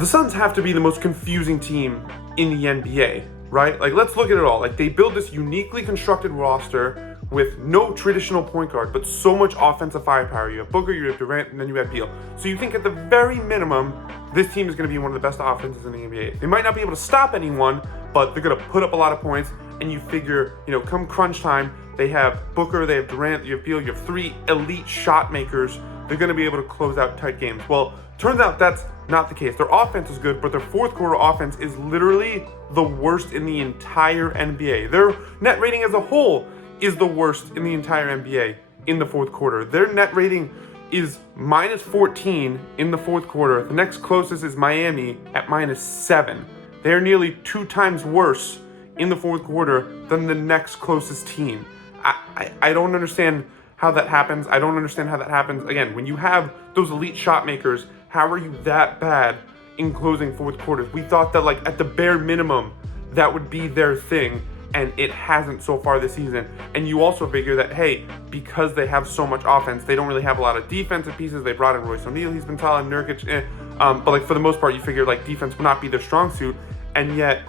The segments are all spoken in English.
The Suns have to be the most confusing team in the NBA, right? Like, let's look at it all. Like, they build this uniquely constructed roster with no traditional point guard, but so much offensive firepower. You have Booker, you have Durant, and then you have Beal. So you think at the very minimum, this team is going to be one of the best offenses in the NBA. They might not be able to stop anyone, but they're going to put up a lot of points. And you figure, come crunch time, they have Booker, they have Durant, you have Beal, you have three elite shot makers. They're going to be able to close out tight games. Well, turns out that's not the case. Their offense is good, but their fourth quarter offense is literally the worst in the entire NBA. Their net rating as a whole is the worst in the entire NBA in the fourth quarter. Their net rating is minus 14 in the fourth quarter. The next closest is Miami at minus 7. They're nearly 2 times worse in the fourth quarter than the next closest team. I don't understand how that happens. I don't understand how that happens. Again, when you have those elite shot makers, how are you that bad in closing fourth quarters? We thought that, like, at the bare minimum, that would be their thing, and it hasn't so far this season. And you also figure that, hey, because they have so much offense, they don't really have a lot of defensive pieces. They brought in Royce O'Neal, he's been solid, Nurkic, but like for the most part, you figure like defense will not be their strong suit, and yet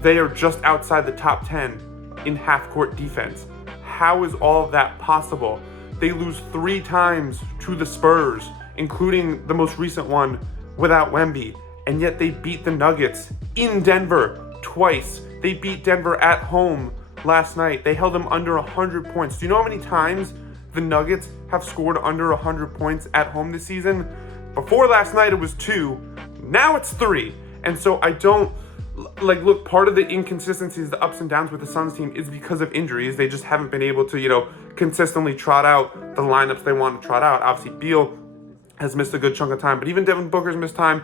they are just outside the top 10 in half-court defense. How is all of that possible? They lose 3 times to the Spurs, including the most recent one without Wemby, and yet they beat the Nuggets in Denver twice. They beat Denver at home last night. They held them under 100 points. Do you know how many times the Nuggets have scored under 100 points at home this season? Before last night it was 2, now it's 3. And so I don't, look, part of the inconsistencies, the ups and downs with the Suns team is because of injuries. They just haven't been able to, consistently trot out the lineups they want to trot out. Obviously, Beal has missed a good chunk of time, but even Devin Booker's missed time.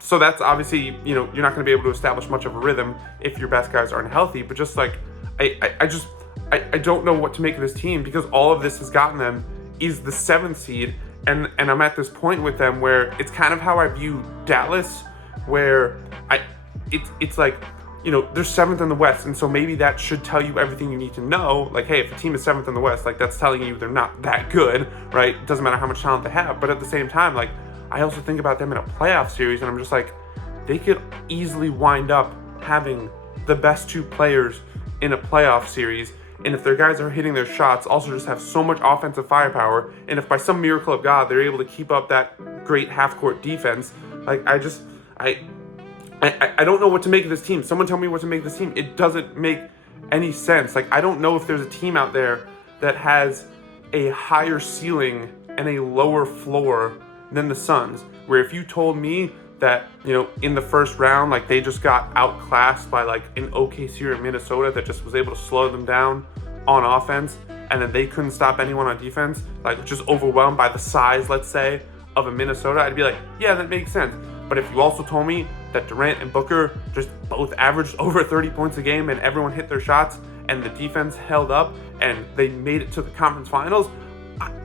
So that's obviously, you're not going to be able to establish much of a rhythm if your best guys aren't healthy. But just like, I don't know what to make of this team, because all of this has gotten them is the 7th seed. And I'm at this point with them where it's kind of how I view Dallas, where it's like, they're 7th in the West, and so maybe that should tell you everything you need to know. Like, hey, if a team is 7th in the West, like, that's telling you they're not that good, right? It doesn't matter how much talent they have. But at the same time, like, I also think about them in a playoff series, and I'm just like, they could easily wind up having the best 2 players in a playoff series. And if their guys are hitting their shots, also just have so much offensive firepower, and if by some miracle of God they're able to keep up that great half-court defense, like, I don't know what to make of this team. Someone tell me what to make of this team. It doesn't make any sense. Like, I don't know if there's a team out there that has a higher ceiling and a lower floor than the Suns, where if you told me that, in the first round, like, they just got outclassed by like an OKC or Minnesota that just was able to slow them down on offense, and then they couldn't stop anyone on defense, like just overwhelmed by the size, let's say, of a Minnesota, I'd be like, yeah, that makes sense. But if you also told me that Durant and Booker just both averaged over 30 points a game and everyone hit their shots and the defense held up and they made it to the conference finals,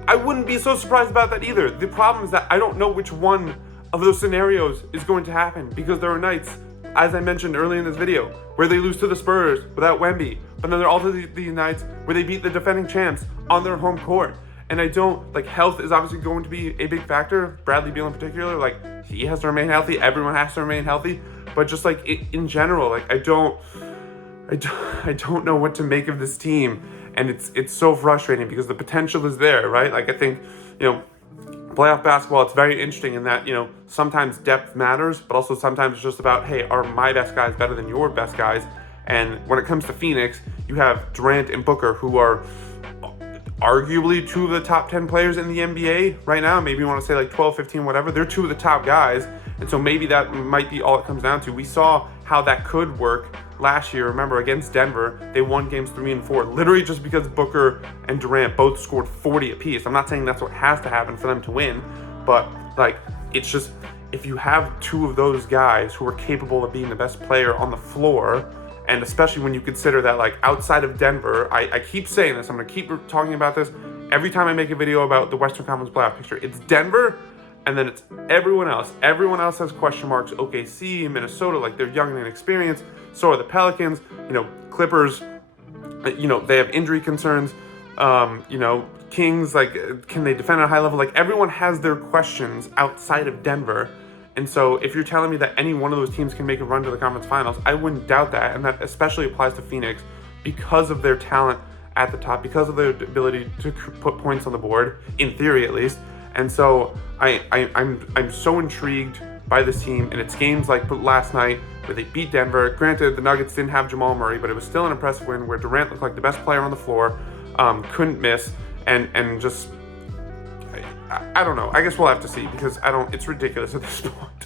I wouldn't be so surprised about that either. The problem is that I don't know which one of those scenarios is going to happen, because there are nights, as I mentioned earlier in this video, where they lose to the Spurs without Wemby, but then there are also these nights where they beat the defending champs on their home court. And I don't, like, health is obviously going to be a big factor. Bradley Beal in particular, like, he has to remain healthy. Everyone has to remain healthy. But just like in general, like, I don't know what to make of this team. And it's so frustrating because the potential is there, right? Like, I think, playoff basketball, it's very interesting in that, sometimes depth matters, but also sometimes it's just about, hey, are my best guys better than your best guys? And when it comes to Phoenix, you have Durant and Booker, who are arguably 2 of the top 10 players in the NBA right now. Maybe you want to say like 12, 15, whatever. They're 2 of the top guys. And so maybe that might be all it comes down to. We saw how that could work last year. Remember, against Denver, they won games 3 and 4, literally just because Booker and Durant both scored 40 apiece. I'm not saying that's what has to happen for them to win, but like, it's just, if you have 2 of those guys who are capable of being the best player on the floor, and especially when you consider that, like, outside of Denver, I keep saying this, I'm going to keep talking about this every time I make a video about the Western Conference playoff picture. It's Denver, and then it's everyone else. Everyone else has question marks. OKC, Minnesota, like, they're young and inexperienced. So are the Pelicans, Clippers, they have injury concerns. Kings, like, can they defend at a high level? Like, everyone has their questions outside of Denver. And so if you're telling me that any one of those teams can make a run to the conference finals, I wouldn't doubt that. And that especially applies to Phoenix because of their talent at the top, because of their ability to put points on the board, in theory at least. And so I'm so intrigued by this team, and it's games like last night where they beat Denver. Granted, the Nuggets didn't have Jamal Murray, but it was still an impressive win where Durant looked like the best player on the floor, couldn't miss, and just I don't know. I guess we'll have to see, because it's ridiculous at this point.